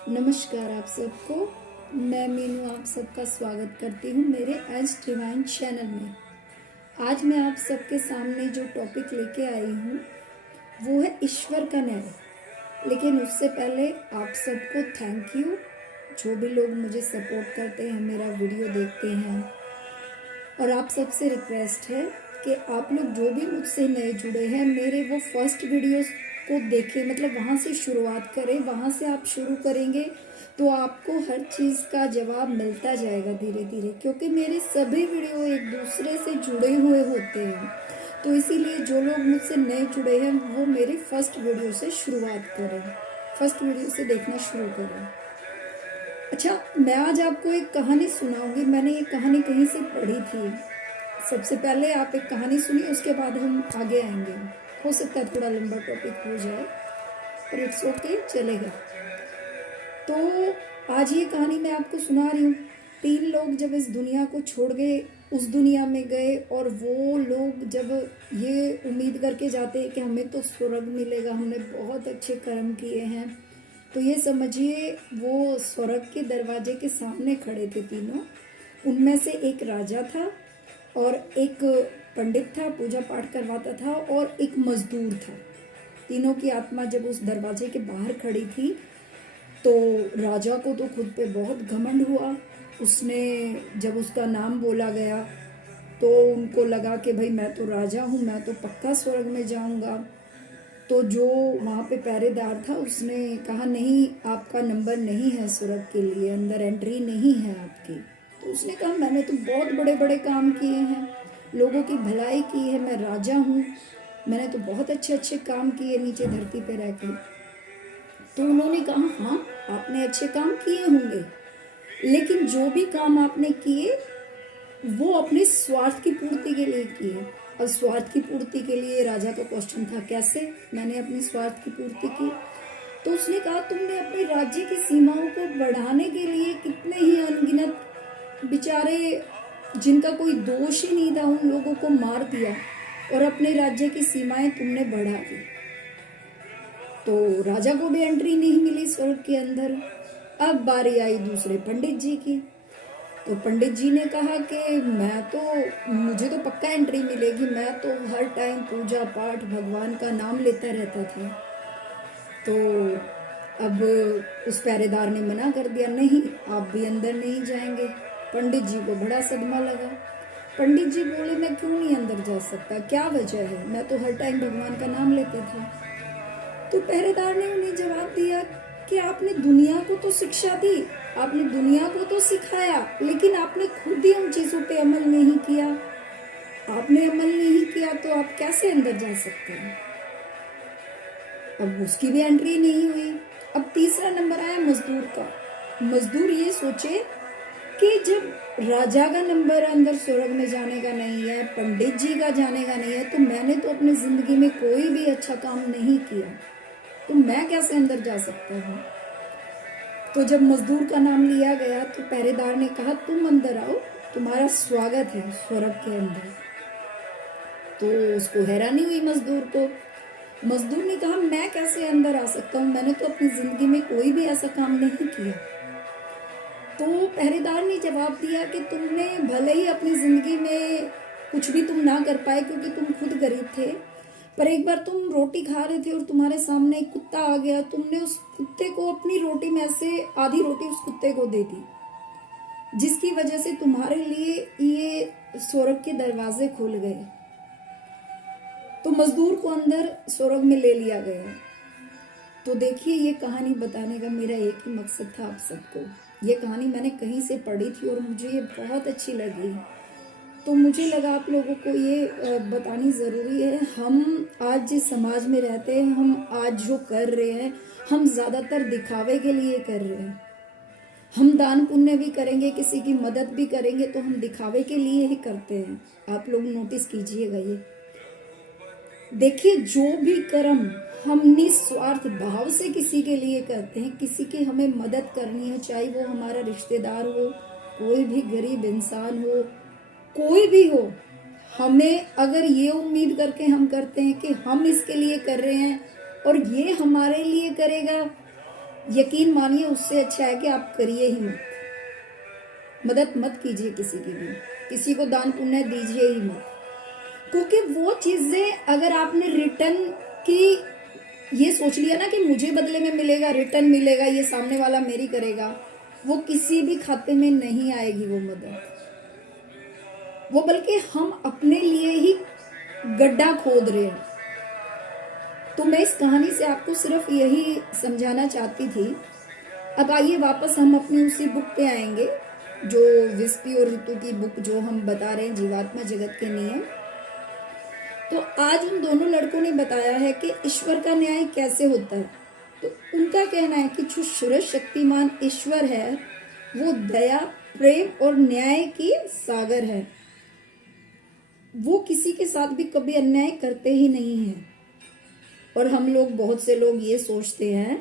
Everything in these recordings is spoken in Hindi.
नमस्कार आप सबको। मैं मीनू आप सबका स्वागत करती हूँ मेरे एज डिवाइन चैनल में। आज मैं आप सबके सामने जो टॉपिक लेके आई हूँ वो है ईश्वर का न्याय। लेकिन उससे पहले आप सबको थैंक यू, जो भी लोग मुझे सपोर्ट करते हैं, मेरा वीडियो देखते हैं। और आप सबसे रिक्वेस्ट है कि आप लोग जो भी मुझसे नए जुड़े हैं, मेरे वो फर्स्ट वीडियोस को देखें, मतलब वहाँ से शुरुआत करें। वहाँ से आप शुरू करेंगे तो आपको हर चीज़ का जवाब मिलता जाएगा धीरे धीरे, क्योंकि मेरे सभी वीडियो एक दूसरे से जुड़े हुए होते हैं। तो इसीलिए जो लोग मुझसे नए जुड़े हैं वो मेरे फर्स्ट वीडियो से शुरुआत करें, फर्स्ट वीडियो से देखना शुरू करें। अच्छा, मैं आज आपको एक कहानी सुनाऊंगी। मैंने ये कहानी कहीं से पढ़ी थी। सबसे पहले आप एक कहानी सुनिए, उसके बाद हम आगे आएंगे। हो सकता है थोड़ा लंबा टॉपिक हो जाए, पर इट्स ओके, चलेगा। तो आज ये कहानी मैं आपको सुना रही हूँ। 3 लोग जब इस दुनिया को छोड़ गए, उस दुनिया में गए, और वो लोग जब ये उम्मीद करके जाते हैं कि हमें तो स्वर्ग मिलेगा, हमने बहुत अच्छे कर्म किए हैं, तो ये समझिए वो स्वर्ग के दरवाजे के सामने खड़े थे तीनों। उनमें से एक राजा था, और एक पंडित था, पूजा पाठ करवाता था, और एक मजदूर था। तीनों की आत्मा जब उस दरवाजे के बाहर खड़ी थी तो राजा को तो खुद पे बहुत घमंड हुआ। उसने जब उसका नाम बोला गया तो उनको लगा कि भाई मैं तो राजा हूँ, मैं तो पक्का स्वर्ग में जाऊँगा। तो जो वहाँ पे पहरेदार था उसने कहा, नहीं, आपका नंबर नहीं है स्वर्ग के लिए, अंदर एंट्री नहीं है आपकी। तो उसने कहा, मैंने तो बहुत बड़े बड़े काम किए हैं, लोगों की भलाई की है, मैं राजा हूँ, मैंने तो बहुत अच्छे अच्छे काम किए नीचे धरती पे रहकर। तो उन्होंने कहा, हाँ, आपने अच्छे काम किए होंगे, लेकिन जो भी काम आपने किए वो अपने स्वार्थ की पूर्ति के लिए किए। और स्वार्थ की पूर्ति के लिए राजा का क्वेश्चन था, कैसे मैंने अपनी स्वार्थ की पूर्ति की? तो उसने कहा, तुमने अपने राज्य की सीमाओं को बढ़ाने के लिए कितने ही अनगिनत बेचारे जिनका कोई दोष ही नहीं था उन लोगों को मार दिया, और अपने राज्य की सीमाएं तुमने बढ़ा दी। तो राजा को भी एंट्री नहीं मिली स्वर्ग के अंदर। अब बारी आई दूसरे पंडित जी की। तो पंडित जी ने कहा कि मुझे तो पक्का एंट्री मिलेगी, मैं तो हर टाइम पूजा पाठ भगवान का नाम लेता रहता था। तो अब उस पहरेदार ने मना कर दिया, नहीं, आप भी अंदर नहीं जाएंगे। पंडित जी को बड़ा सदमा लगा। पंडित जी बोले, मैं क्यों नहीं अंदर जा सकता, क्या वजह है, मैं तो हर टाइम भगवान का नाम लेता था। तो पहरेदार ने उन्हें जवाब दिया कि आपने दुनिया को तो शिक्षा दी, आपने दुनिया को तो सिखाया, लेकिन आपने खुद ही उन चीजों पे अमल नहीं किया। आपने अमल नहीं किया तो आप कैसे अंदर जा सकते हैं? अब उसकी भी एंट्री नहीं हुई। अब तीसरा नंबर आया मजदूर का। मजदूर ये सोचे कि जब राजा का नंबर अंदर स्वर्ग में जाने का नहीं है, पंडित जी का जाने का नहीं है, तो मैंने तो अपनी जिंदगी में कोई भी अच्छा काम नहीं किया, तो मैं कैसे अंदर जा सकता हूँ? तो जब मजदूर का नाम लिया गया तो पहरेदार ने कहा, तुम अंदर आओ, तुम्हारा स्वागत है स्वर्ग के अंदर। तो उसको हैरानी हुई मजदूर को। मजदूर ने कहा, मैं कैसे अंदर आ सकता हूँ, मैंने तो अपनी जिंदगी में कोई भी ऐसा काम नहीं किया। तो पहरेदार ने जवाब दिया कि तुमने भले ही अपनी जिंदगी में कुछ भी तुम ना कर पाए क्योंकि तुम खुद गरीब थे, पर एक बार तुम रोटी खा रहे थे और तुम्हारे सामने एक कुत्ता आ गया, तुमने उस कुत्ते को अपनी रोटी में से आधी रोटी उस कुत्ते को दे दी, जिसकी वजह से तुम्हारे लिए ये स्वर्ग के दरवाजे खुल गए। तो मजदूर को अंदर स्वर्ग में ले लिया गया। तो देखिए, ये कहानी बताने का मेरा एक ही मकसद था आप सबको। ये कहानी मैंने कहीं से पढ़ी थी और मुझे ये बहुत अच्छी लगी, तो मुझे लगा आप लोगों को ये बतानी ज़रूरी है। हम आज जिस समाज में रहते हैं, हम आज जो कर रहे हैं, हम ज़्यादातर दिखावे के लिए कर रहे हैं। हम दान पुण्य भी करेंगे, किसी की मदद भी करेंगे, तो हम दिखावे के लिए ही करते हैं। आप लोग नोटिस कीजिएगा ये। देखिए, जो भी कर्म हम निस्वार्थ भाव से किसी के लिए करते हैं, किसी की हमें मदद करनी है, चाहे वो हमारा रिश्तेदार हो, कोई भी गरीब इंसान हो, कोई भी हो, हमें अगर ये उम्मीद करके हम करते हैं कि हम इसके लिए कर रहे हैं और ये हमारे लिए करेगा, यकीन मानिए उससे अच्छा है कि आप करिए ही मत, मदद मत कीजिए किसी की भी, किसी को दान पुण्य दीजिए ही मत। क्योंकि वो चीजें अगर आपने रिटर्न की, ये सोच लिया ना कि मुझे बदले में मिलेगा, रिटर्न मिलेगा, ये सामने वाला मेरी करेगा, वो किसी भी खाते में नहीं आएगी वो मदद। वो बल्कि हम अपने लिए ही गड्ढा खोद रहे हैं। तो मैं इस कहानी से आपको सिर्फ यही समझाना चाहती थी। अब आइए वापस हम अपनी उसी बुक पे आएंगे, जो विस्पी और ऋतु की बुक जो हम बता रहे हैं, जीवात्मा जगत के नियम। तो आज उन दोनों लड़कों ने बताया है कि ईश्वर का न्याय कैसे होता है। तो उनका कहना है कि जो सर्वशक्तिमान ईश्वर है वो दया, प्रेम और न्याय की सागर है। वो किसी के साथ भी कभी अन्याय करते ही नहीं है। और हम लोग, बहुत से लोग ये सोचते हैं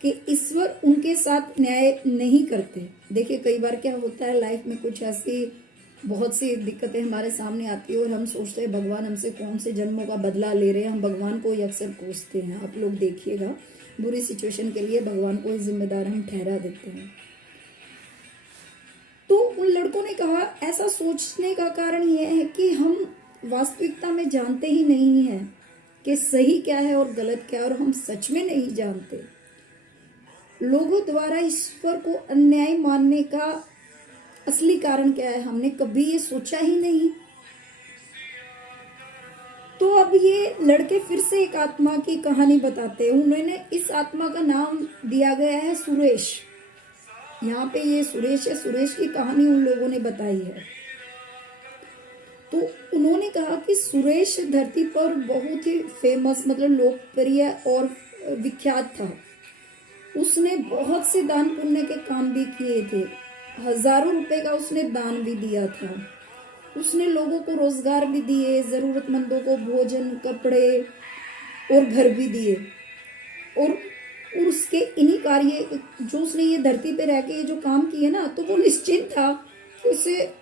कि ईश्वर उनके साथ न्याय नहीं करते। देखिए कई बार क्या होता है, लाइफ में कुछ ऐसी बहुत सी दिक्कतें हमारे सामने आती है और हम सोचते हैं भगवान हमसे कौन से जन्मों का बदला ले रहे हैं। हम भगवान को ही अक्सर कोसते हैं। आप लोग देखिएगा, बुरी सिचुएशन के लिए भगवान को ही जिम्मेदार हम ठहरा देते हैं। तो उन लड़कों ने कहा ऐसा सोचने का कारण यह है कि हम वास्तविकता में जानते ही नहीं हैं कि सही क्या है और गलत क्या है, और हम सच में नहीं जानते। लोगों द्वारा ईश्वर को अन्याय मानने का असली कारण क्या है, हमने कभी ये सोचा ही नहीं। तो अब ये लड़के फिर से एक आत्मा की कहानी बताते हैं। उन्होंने इस आत्मा का नाम दिया गया है सुरेश। यहाँ पे ये सुरेश है, सुरेश की कहानी उन लोगों ने बताई है। तो उन्होंने कहा कि सुरेश धरती पर बहुत ही फेमस, मतलब लोकप्रिय और विख्यात था। उसने बहुत से दान पुण्य के काम भी किए थे। हजारों रुपए का उसने दान भी दिया था। उसने लोगों को रोजगार भी दिए, जरूरतमंदों को भोजन, कपड़े और घर भी दिए। और उसके इन्हीं कार्य जो उसने ये धरती पे रह के जो काम किए ना, तो वो निश्चित था कि उसे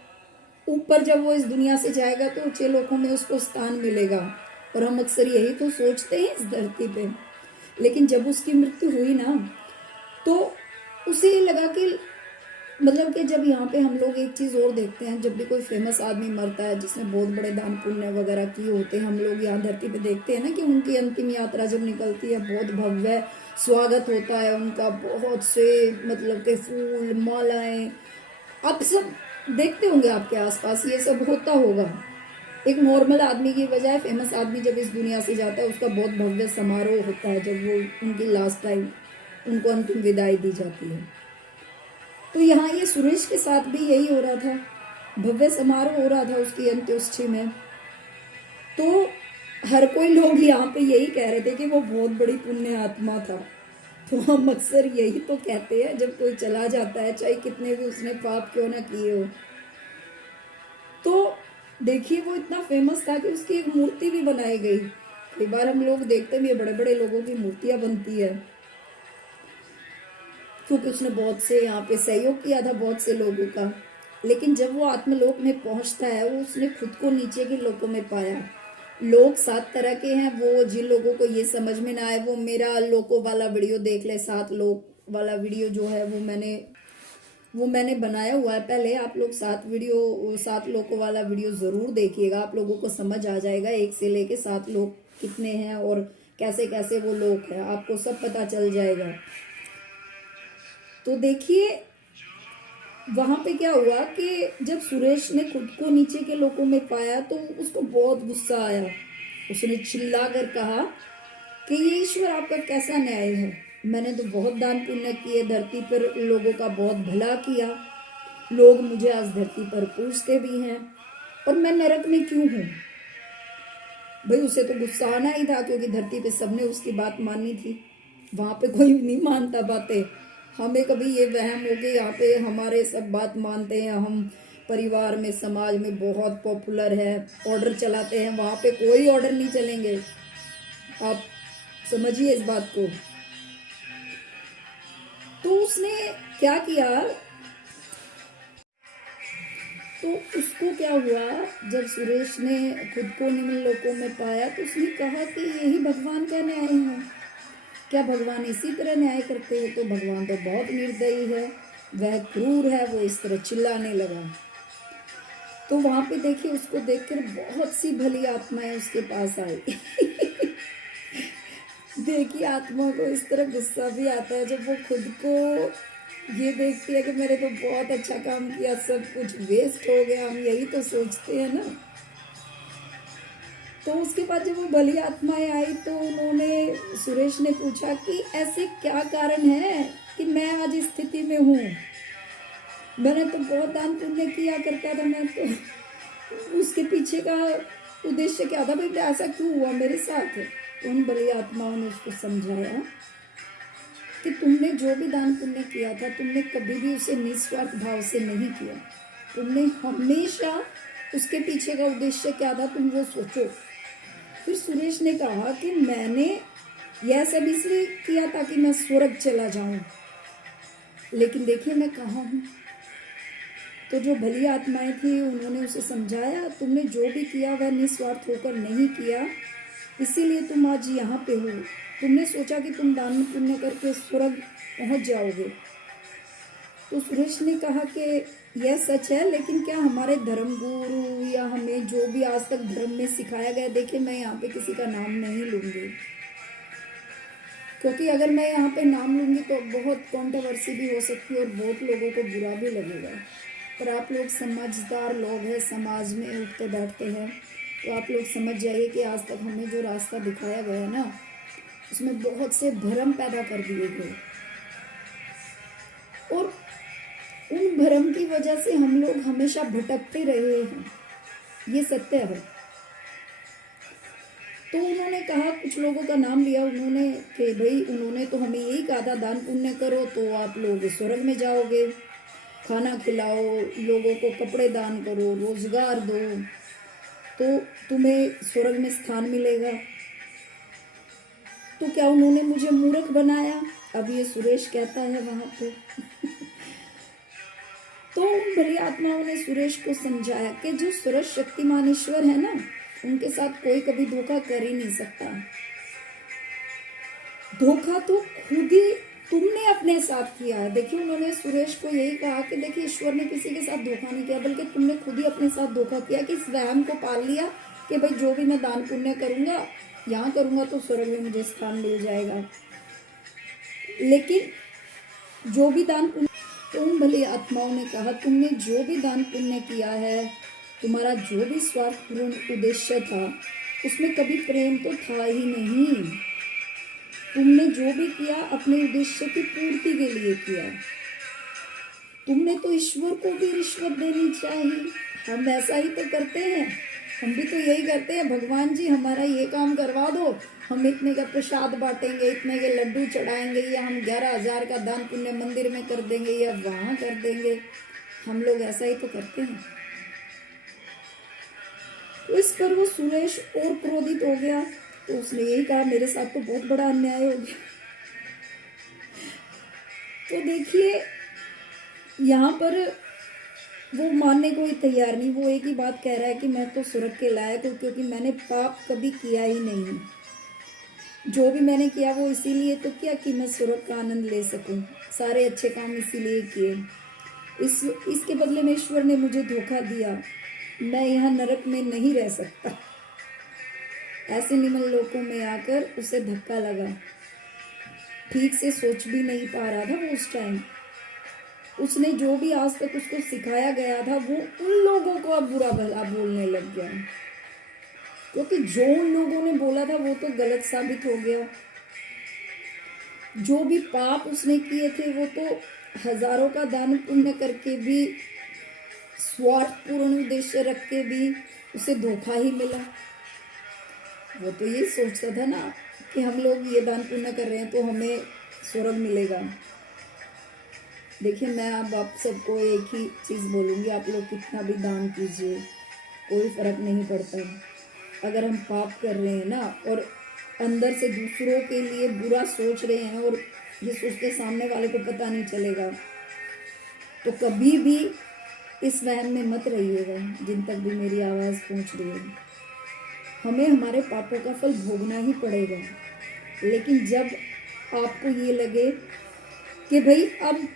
ऊपर जब वो इस दुनिया से जाएगा तो ऊंचे लोकों में उसको स्थान मिलेगा। और हम अक्सर यही तो सोचते हैं इस धरती पे। लेकिन जब उसकी मृत्यु हुई ना, तो उसे ये लगा कि मतलब कि जब यहाँ पे हम लोग एक चीज और देखते हैं, जब भी कोई फेमस आदमी मरता है जिसने बहुत बड़े दान पुण्य वगैरह किए होते हैं, हम लोग यहाँ धरती पे देखते हैं ना कि उनकी अंतिम यात्रा जब निकलती है, बहुत भव्य स्वागत होता है उनका, बहुत से मतलब के फूल, मालाएं, आप सब देखते होंगे आपके आसपास ये सब होता होगा। एक नॉर्मल आदमी की बजाय फेमस आदमी जब इस दुनिया से जाता है, उसका बहुत भव्य समारोह होता है जब वो उनकी लास्ट टाइम उनको अंतिम विदाई दी जाती है। तो यहाँ ये सुरेश के साथ भी यही हो रहा था, भव्य समारोह हो रहा था उसकी अंत्येष्टि में। तो हर कोई लोग यहाँ पे यही कह रहे थे कि वो बहुत बड़ी पुण्य आत्मा था। तो हम अक्सर यही तो कहते हैं जब कोई चला जाता है, चाहे कितने भी उसने पाप क्यों ना किए हो। तो देखिए वो इतना फेमस था कि उसकी एक मूर्ति भी बनाई गई। कई बार हम लोग देखते भी, बड़े बड़े लोगों की मूर्तियां बनती है, क्योंकि उसने बहुत से यहाँ पे सहयोग किया था बहुत से लोगों का। लेकिन जब वो आत्मलोक में पहुंचता है, वो उसने खुद को नीचे के लोकों में पाया। लोग 7 तरह के हैं। वो जिन लोगों को ये समझ में ना आए, वो मेरा लोको वाला वीडियो देख ले। 7 लोक वाला वीडियो जो है वो मैंने बनाया हुआ है पहले। आप लोग 7 लोकों वाला वीडियो जरूर देखिएगा, आप लोगों को समझ आ जाएगा 1 से लेके 7 लोक कितने हैं और कैसे कैसे वो लोक है, आपको सब पता चल जाएगा। तो देखिए वहां पे क्या हुआ कि जब सुरेश ने खुद को नीचे के लोकों में पाया तो उसको बहुत गुस्सा आया। उसने चिल्ला कर कहा कि ये ईश्वर आपका कैसा न्याय है, मैंने तो बहुत दान पुण्य किए, धरती पर लोगों का बहुत भला किया, लोग मुझे आज धरती पर पूजते भी हैं, और मैं नरक में क्यों हूं। भाई उसे तो गुस्सा आना ही था, क्योंकि धरती पे सबने उसकी बात माननी थी, वहां पे कोई नहीं मानता बातें। हमें कभी ये वहम हो कि यहाँ पे हमारे सब बात मानते हैं, हम परिवार में, समाज में बहुत पॉपुलर है, ऑर्डर चलाते हैं, वहां पे कोई ऑर्डर नहीं चलेंगे। आप समझिए इस बात को। तो उसने क्या किया, तो उसको क्या हुआ, जब सुरेश ने खुद को निम्न लोकों में पाया तो उसने कहा कि यही भगवान का न्याय है। क्या भगवान इसी तरह न्याय करते हैं? तो भगवान तो बहुत निर्दयी है, वह क्रूर है। वो इस तरह चिल्लाने लगा। तो वहां पे देखिए, उसको देखकर बहुत सी भली आत्माएं उसके पास आई। देखिए, आत्मा को इस तरह गुस्सा भी आता है जब वो खुद को ये देखती है कि मैंने तो बहुत अच्छा काम किया, सब कुछ वेस्ट हो गया। हम यही तो सोचते हैं ना। तो उसके बाद जब वो भली आत्माएं आई तो उन्होंने, सुरेश ने पूछा कि ऐसे क्या कारण है कि मैं आज इस स्थिति में हूँ? मैंने तो बहुत दान पुण्य किया करता था, मैं तो उसके पीछे का उद्देश्य क्या था भाई, ऐसा क्यों हुआ मेरे साथ? तो उन भली आत्माओं ने उसको समझाया कि तुमने जो भी दान पुण्य किया था, तुमने कभी भी उसे निस्वार्थ भाव से नहीं किया। तुमने हमेशा उसके पीछे का उद्देश्य क्या था, तुम वो सोचो। फिर सुरेश ने कहा कि मैंने यह सब इसलिए किया ताकि मैं स्वर्ग चला जाऊं, लेकिन देखिए मैं कहाँ हूँ। तो जो भली आत्माएं थी उन्होंने उसे समझाया, तुमने जो भी किया वह निस्वार्थ होकर नहीं किया, इसीलिए तुम आज यहाँ पे हो। तुमने सोचा कि तुम दान पुण्य करके स्वर्ग पहुँच जाओगे। तो सुरेश ने कहा कि यह सच है, लेकिन क्या हमारे धर्म गुरु या हमें जो भी आज तक धर्म में सिखाया गया, देखिए मैं यहाँ पे किसी का नाम नहीं लूँगी, क्योंकि अगर मैं यहाँ पे नाम लूँगी तो बहुत कंट्रोवर्सी भी हो सकती है और बहुत लोगों को बुरा भी लगेगा। पर आप लोग समझदार लोग हैं, समाज में उठते बैठते हैं, तो आप लोग समझ जाइए कि आज तक हमें जो रास्ता दिखाया गया ना, उसमें बहुत से भ्रम पैदा कर दिए गए और उन भ्रम की वजह से हम लोग हमेशा भटकते रहे हैं। ये सत्य है। तो उन्होंने कहा, कुछ लोगों का नाम लिया उन्होंने कि भाई उन्होंने तो हमें यही कहा था, दान पुण्य करो तो आप लोग स्वर्ग में जाओगे, खाना खिलाओ, लोगों को कपड़े दान करो, रोजगार दो, तो तुम्हें स्वर्ग में स्थान मिलेगा। तो क्या उन्होंने मुझे मूर्ख बनाया? अब ये सुरेश कहता है वहां पे। तो उन भली आत्माओं ने सुरेश को समझाया कि जो सर्वशक्तिमान ईश्वर है ना, उनके साथ कोई कभी धोखा कर ही नहीं सकता। धोखा तो खुद ही तुमने अपने साथ किया है। देखिए, उन्होंने सुरेश को यही कहा कि देखिए, ईश्वर ने किसी के साथ धोखा नहीं किया, बल्कि तुमने खुद ही अपने साथ धोखा किया कि इस वहम को पाल लिया कि भाई जो भी मैं दान पुण्य करूंगा, यहाँ करूंगा तो स्वर्ग में मुझे स्थान मिल जाएगा। लेकिन जो भी दान पुण्य, तो उन भली आत्माओं ने कहा, तुमने जो भी दान पुण्य किया है, तुम्हारा जो भी स्वार्थपूर्ण उद्देश्य था, उसमें कभी प्रेम तो था ही नहीं। तुमने जो भी किया अपने उद्देश्य की पूर्ति के लिए किया। तुमने तो ईश्वर को भी रिश्वत देनी चाहिए। हम ऐसा ही तो करते हैं, हम भी तो यही करते हैं, भगवान जी हमारा ये काम करवा दो, हम इतने का प्रसाद बांटेंगे, इतने के लड्डू चढ़ाएंगे, या हम 11,000 का दान पुण्य मंदिर में कर देंगे या वहां कर देंगे। हम लोग ऐसा ही तो करते हैं। तो इस पर वो सुरेश और क्रोधित हो गया। तो उसने यही कहा, मेरे साथ तो बहुत बड़ा अन्याय हो गया। तो देखिए, यहाँ पर वो मानने को ही तैयार नहीं। वो एक ही बात कह रहा है कि मैं तो स्वर्ग के लायक हूँ, क्योंकि मैंने पाप कभी किया ही नहीं। जो भी मैंने किया वो इसीलिए तो किया कि मैं स्वर्ग का आनंद ले सकूं। सारे अच्छे काम इसीलिए किए। इसके बदले में ईश्वर ने मुझे धोखा दिया। मैं यहाँ नरक में नहीं रह सकता। ऐसे निमन लोकों में आकर उसे धक्का लगा। ठीक से सोच भी नहीं पा रहा था वो उस टाइम। उसने जो भी आज तक उसको सिखाया गया था, वो उन लोगों को अब बुरा भला बोलने लग गया, क्योंकि जो उन लोगों ने बोला था वो तो गलत साबित हो गया। जो भी पाप उसने किए थे, वो तो हजारों का दान पुण्य करके भी, स्वार्थपूर्ण उद्देश्य रख के भी उसे धोखा ही मिला। वो तो ये सोचता था ना कि हम लोग ये दान पुण्य कर रहे हैं तो हमें स्वर्ग मिलेगा। देखिए, मैं अब आप सबको एक ही चीज़ बोलूँगी, आप लोग कितना भी दान कीजिए, कोई फर्क नहीं पड़ता। अगर हम पाप कर रहे हैं ना, और अंदर से दूसरों के लिए बुरा सोच रहे हैं, और ये सोचते सामने वाले को पता नहीं चलेगा, तो कभी भी इस वहम में मत रहिएगा। जिन तक भी मेरी आवाज़ पहुँच रही है, हमें हमारे पापों का फल भोगना ही पड़ेगा। लेकिन जब आपको ये लगे कि भाई अब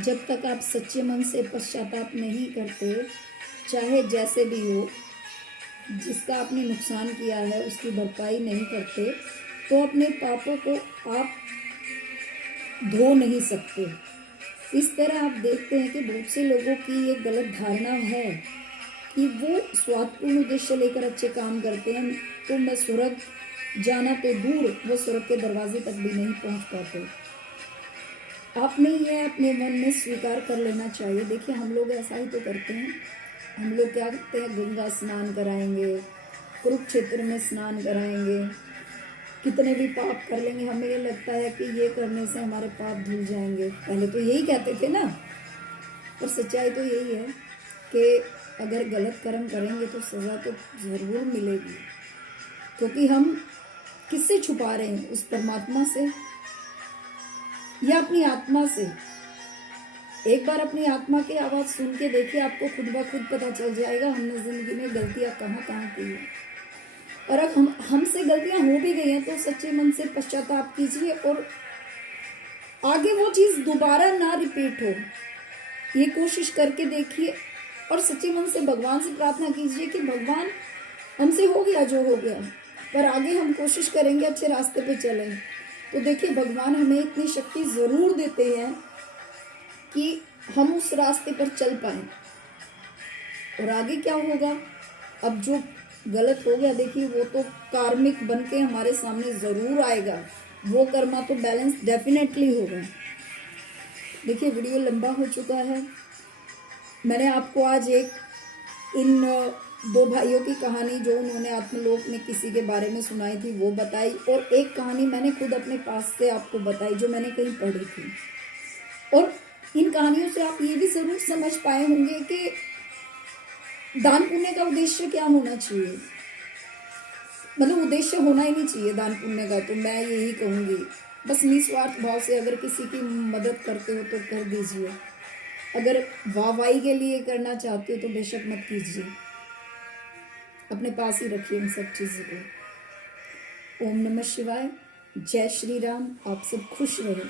जब तक आप सच्चे मन से पश्चाताप नहीं करते, चाहे जैसे भी हो, जिसका आपने नुकसान किया है उसकी भरपाई नहीं करते, तो अपने पापों को आप धो नहीं सकते। इस तरह आप देखते हैं कि बहुत से लोगों की ये गलत धारणा है कि वो स्वार्थपूर्ण उद्देश्य लेकर अच्छे काम करते हैं, तो मैं स्वर्ग जाना तो दूर, वो स्वर्ग के दरवाजे तक भी नहीं पहुंच पाते। आपने ये अपने मन में स्वीकार कर लेना चाहिए। देखिए, हम लोग ऐसा ही तो करते हैं। हम लोग क्या करते हैं, गंगा स्नान कराएंगे, कुरुक्षेत्र में स्नान कराएंगे, कितने भी पाप कर लेंगे। हमें ये लगता है कि ये करने से हमारे पाप धुल जाएंगे। पहले तो यही कहते थे ना, पर सच्चाई तो यही है कि अगर गलत कर्म करेंगे तो सज़ा तो ज़रूर मिलेगी, क्योंकि हम किससे छुपा रहे हैं, उस परमात्मा से या अपनी आत्मा से। एक बार अपनी आत्मा की आवाज़ सुन के देखिए, आपको खुद ब खुद पता चल जाएगा हमने ज़िंदगी में गलतियाँ कहाँ कहाँ की हैं। और अब हमसे गलतियाँ हो भी गई हैं तो सच्चे मन से पश्चाताप कीजिए और आगे वो चीज़ दोबारा ना रिपीट हो, ये कोशिश करके देखिए। और सच्चे मन से भगवान से प्रार्थना कीजिए कि भगवान, हमसे हो गया जो हो गया, पर आगे हम कोशिश करेंगे अच्छे रास्ते पे चलें। तो देखिए, भगवान हमें इतनी शक्ति ज़रूर देते हैं कि हम उस रास्ते पर चल पाएं। और आगे क्या होगा, अब जो गलत हो गया, देखिए वो तो कार्मिक बन के हमारे सामने ज़रूर आएगा, वो कर्मा तो बैलेंस डेफिनेटली होगा। देखिए, वीडियो लंबा हो चुका है। मैंने आपको आज एक इन दो भाइयों की कहानी जो उन्होंने आत्मलोक में किसी के बारे में सुनाई थी वो बताई, और एक कहानी मैंने खुद अपने पास से आपको बताई जो मैंने कहीं पढ़ी थी। और इन कहानियों से आप ये भी ज़रूर समझ पाए होंगे कि दान पुण्य का उद्देश्य क्या होना चाहिए। मतलब उद्देश्य होना ही नहीं चाहिए दान पुण्य का, तो मैं यही कहूँगी, बस निस्वार्थ भाव से अगर किसी की मदद करते हो तो कर दीजिए। अगर वाहवाही के लिए करना चाहते हो तो बेशक मत कीजिए, अपने पास ही रखिए इन सब चीज़ों को। ओम नमः शिवाय, जय श्री राम। आप सब खुश रहें।